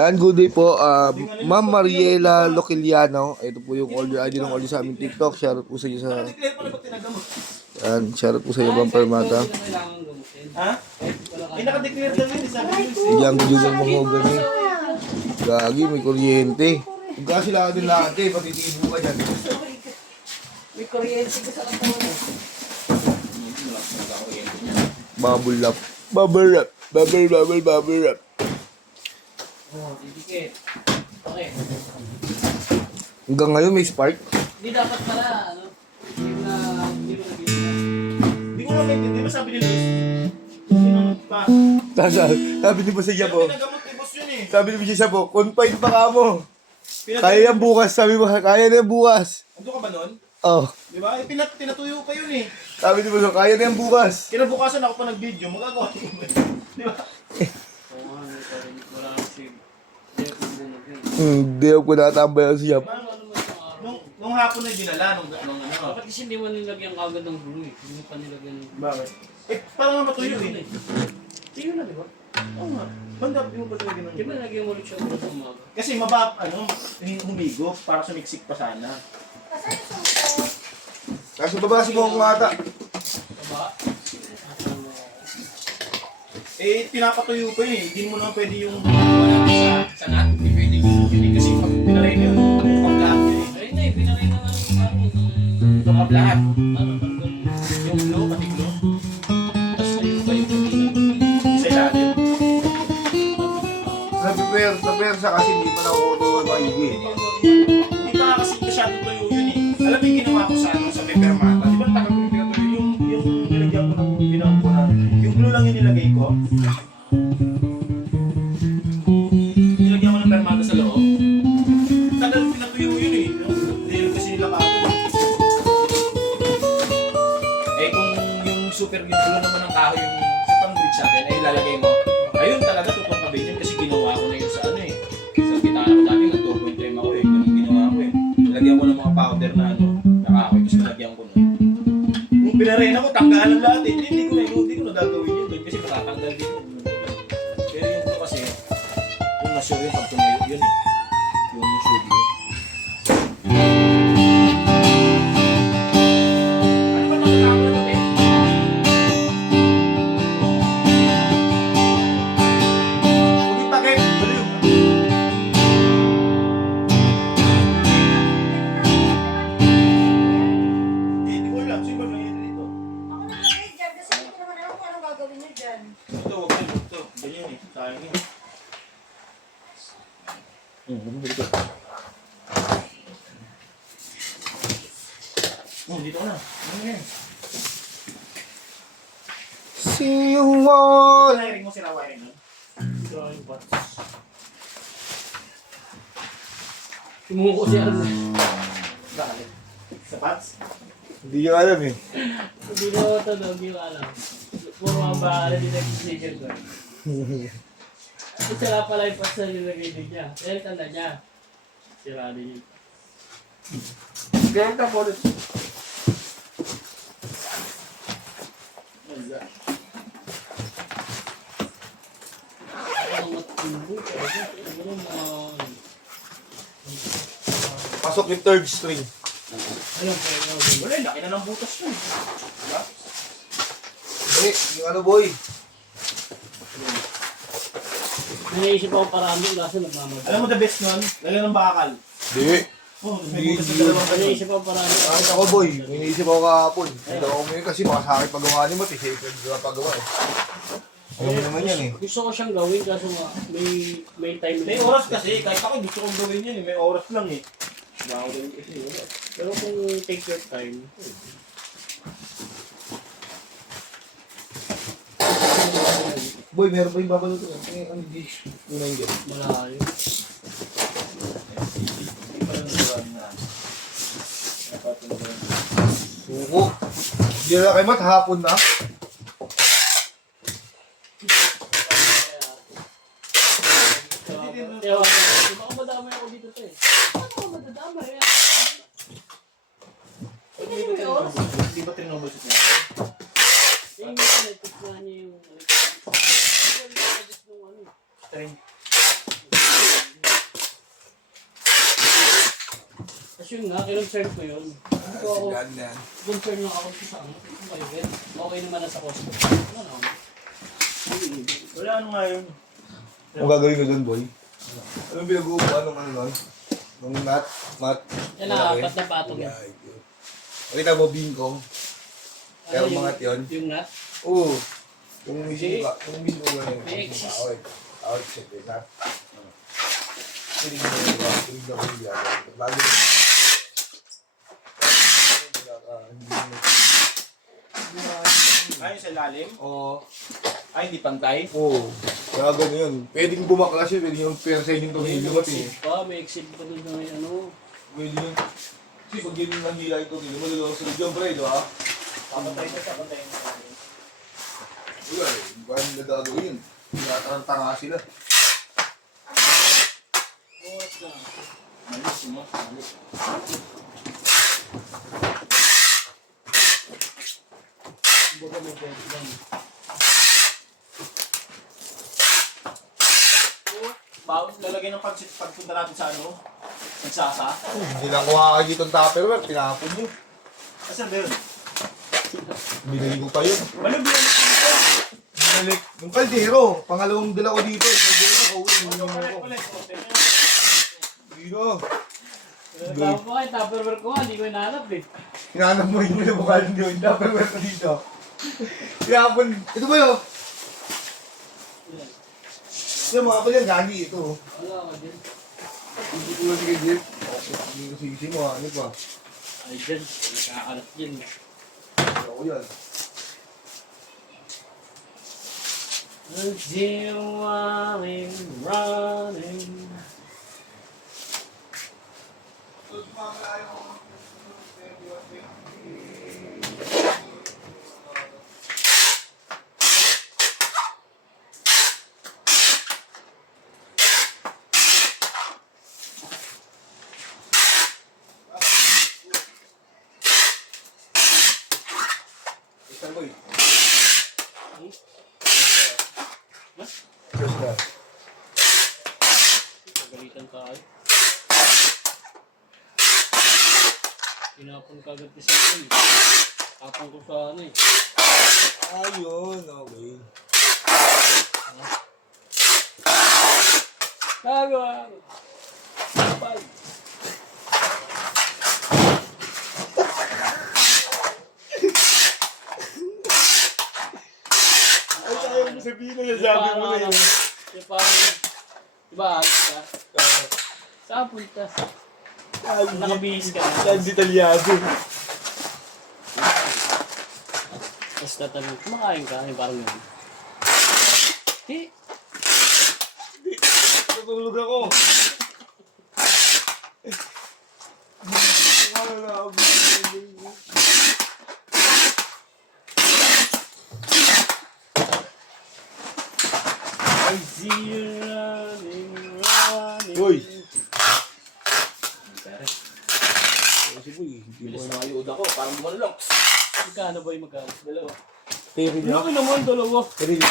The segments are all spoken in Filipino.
And good day po, Ma'am Mariela Loquiliano. Ito po yung order ID ng order sa aming TikTok. Shoutout po sa inyo sa... And shoutout po sa inyo, Bang Permata. Ha? Eh, nakadeclare lang yun. Sabi ko Bigyan ko dyan ng mga gani. Gagi, may kuryente. Huwag kasi lang din lahat eh, patitibo ka dyan. May kuryente ko sa katawan. Bubble wrap. Bubble wrap. Bubble wrap. Oh, didikit. Okay. Hanggang ngayon may spark. Hindi dapat pala, ano? Hindi mo naging Hindi ko naman, di ba sabi ni Luz? Sinunod pa. Sabi ni Boss siya po. Pinagamot ni Boss yun eh. Sabi ni siya po, confine pa ka mo. Kaya yan bukas, sabi mo, kaya na yan bukas. Ando ka ba nun? Oh. Di ba? Eh, tinatuyo pa yun eh. Sabi ni Boss, kaya na yan bukas. Kinabukasan ako pa nag-video, magagawa ko yun. Di ba? Oo nga, wala kasi. Hindi ako natambay ang siyap. Nung hapon na dinala, nung ano. Dapat kasi hindi mo nilagyan kagad ng glue eh. Hindi mo pa nilagyan ng glue. Bakit? Eh, parang nga matuyo eh. Tiyo na, di ba? Oo nga. Banda, di mo ba talaga ng Di ba naging ulit siya ulit sa umaga? Kasi humigo, para sumiksik pa sana. Kaso babasi mo akong ata. Diba? Eh, pinapatuyo pa yun eh. Hindi mo naman pwede yung wala sa nat. Hindi pwede yung kasi pag pinaray yun, yung kablahat yun eh. Ayun na eh, pinaray na nga yung parang Yung kablahat. ano, tanggal. Yung glow, pati glow. Tapos na yung kayo kanina. Sa ilalim. Sa persa kasi hindi pa nakukuha maigi. Hindi pa kasi masyado tuyo yun eh. Alam mo yung ginawa ko sa Peppermata? Di ba takal ko yung pinatuyo? Yung nilagyan ko ng binang ko na. Yung glue lang yung nilagay ko. Nilagyan ko ng Peppermata sa loob. Tagal pinatuyo yun eh. Dahil kasi nila kapag. Eh kung yung super glue naman ng kahoy yung sa pang-bridge natin, ay ilalagay mo. Ayun talaga tutong kabin yun kasi ginawa ko na yun sa ano eh. Sa gitara ko dati nag-2.3 ako eh. Ganun ginawa ko eh. Nilagyan ko ng mga powder na ano, na kahoy kasi nilagyan ko nun. Nung pinarain ako, tanggalan lahat eh. Hindi ko na gagawin yun doon kasi matatanggal din yun. Pero yun ko kasi, yung na-show yun pag tumayo yun eh. Yung studio. Ano ba nakakala mo eh? Huwag itakip! Baliw! Hindi ko alam. Sino ba nangyari dito? Ako na kayo dyan kasi hindi ko naman alam kung anong gagawin nyo dyan. Ito, huwag kayo. Ito. Ganyan eh. Sayang yun. Dito ka na. Ano yan? See you all. Wiring mo sila wiring nun? Drawing bots. Sumuko siya. Bakit? Sa pots? Hindi nyo alam eh. Hindi na ako ito, hindi ko alam. Puro ang bahala din nag-sneaker ko. At sila pala yung pots na nilagay din niya. Kaya tanda niya. Sira din yun. Ganyan ka po ulit. Ang matindi. Siguro mga... Pasok yung third string. Anong kaya? Wala, laki na ng butas yun. Diba? Eh, yung ano boy? Naisip ako parami kaso nagmamadali. Alam mo the best nun? Lagyan ng bakal. Hindi. Oh, may butas na dalawang ganyan. Naisip ako parami. Kahit ako boy, may iniisip ako kahapon. Hindi ako ngayon kasi baka sa akin pagawa ni Mati. Sacred na pagawa eh. Alam mo naman yan eh. Gusto ko siyang gawin kaso may time May oras kasi, kahit ako gusto kong gawin yun eh. May oras lang eh. Wala ko din kasi wala. Pero kung take your time, Boy, meron pa yung babalot ko. Ang dish. Una yung gano'n. malayo. Hindi pa lang nagawa na. Dapat yung gawin. Suko. Hindi na kayo mat, hapon na. Ewan ko, baka madamay ako dito to eh. Ano ka madadamay? Hindi ba tinubos niya? Yung nag-tip nga niya yung... Train. yun nga, kinonserve ko yun. Hindi ko ako, Yan na yan. concern lang ako sa ano. Kung kayo, okay naman na sa cost ko. Ano naman? Wala ano nga yun. Ang gagawin ko doon, boy? Anong pinag-uupuan ng ano nun? Nung mat? Yan na, apat na patong yun. Pakita mo, bingkong. Pero Ano, mga yun? Yung nut? Oo. Yung mismo ba? Yung mismo ba yun? May exist. Awit siya, ha? Piling mo yun ba? Piling na ko yan. Bago yun. Ayun sa lalim? Oo. Ay, hindi pantay? Oo. Kaya gano'n yun. Pwedeng bumaklas yun. Pwedeng yung pera sa inyong tumilyo mo. May exit pa doon na may ano. Pwede yun. Kasi pag yun yung nahila yung tumilyo mo, lulong sa loob yung pre, di ba? Papantay na sa pantay na. Wala eh. Paano nila gagawin yun? Tinatarantanga sila. Bukas na. Malis mo. Malis. Baga mo pwede lang. Bawal lalagay ng pansit pagpunta natin sa ano? Nagsasa? Hindi lang ko kakagit ang tupperware. Tinapon yun. Asan ba yun? Binili ko pa yun. Malubyan na dito. Binalik. Yung kaldero. Pangalawang dala ko dito. Yung kaldero na kauwi. Hindi naman ako. Dito. Tama pa kayo, tupperware ko nga, hindi ko hinahanap eh. Hinanap mo rin yung mukha nyo. Yung tupperware ko dito. Tinapon. Ito ba yun? Yung mga pala gagi ito. Wala ka dyan. Hindi ko lang kay Jeff. Hindi ko sisi mo ha. Ano pa? Ay dyan, nakakalat dyan. Ako yan. Until I'm running. Isang boy. Mas? Just that. Pagalitan tayo. Tinapon ka agad isa ko eh. Tapon ko sa ano eh. Ayun. Okay. Tago! Bye! Ay, ayaw mo sabihin na nasabi mo na yun. Yung parang, diba alis ka? Saan punta? Nakabihis ka na. Yan detalyado. Tapos tatanong, kumakain ka? Yung parang yun. Eh, Natulog ako. Wala ako. I see you running. Boy. Kasi boy, hindi Bilis mo na kayo ako. Parang gumano lang. Magkano ba yung magkano? Dalawa. kay Rillo. Laki naman, dalawa. Kay Rillo.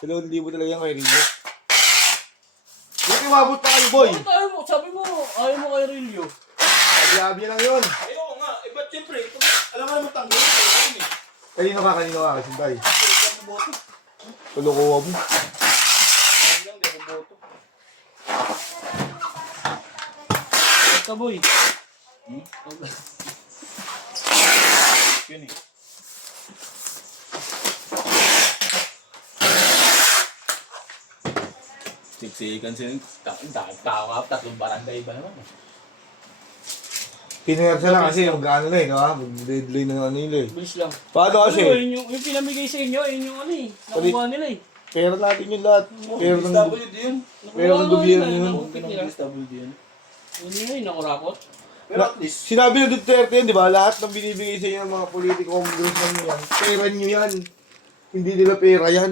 2,000 talaga yan kay Rillo. Buti umabot pa kayo, boy. Bakit ayaw mo? Sabi mo, ayaw mo kay Rillo. Sabi lang yun. Ayoko nga. Eh, ba't siyempre? Ito, alam mo naman tanggol. Ayun eh. Kanino ka, Sintay? Hindi ako boto. Tulukuha mo. Ayun lang, hindi ako boto. Ito boy. Yun eh. Siksikan sila. Tawa ka. Tatlong barangay ba naman eh. Pinuwersa lang kasi yung gano'n na eh, no? Mag-deadline ng ano nila eh. Bilis lang. Paano kasi? Ano, yung pinamigay sa inyo, yun yung ano eh. Nakuha nila eh. Pera natin yung lahat. Pera ng SWD yun. Pera ng gobyerno yun. Nakupit nila. SWD yun. Yun yun, nakurakot. Pero at least, Sinabi ng Duterte yun, di ba? Lahat ng binibigay sa inyo ng mga politiko, congressman nyo yan. Pera nyo yan. Hindi nila pera yan.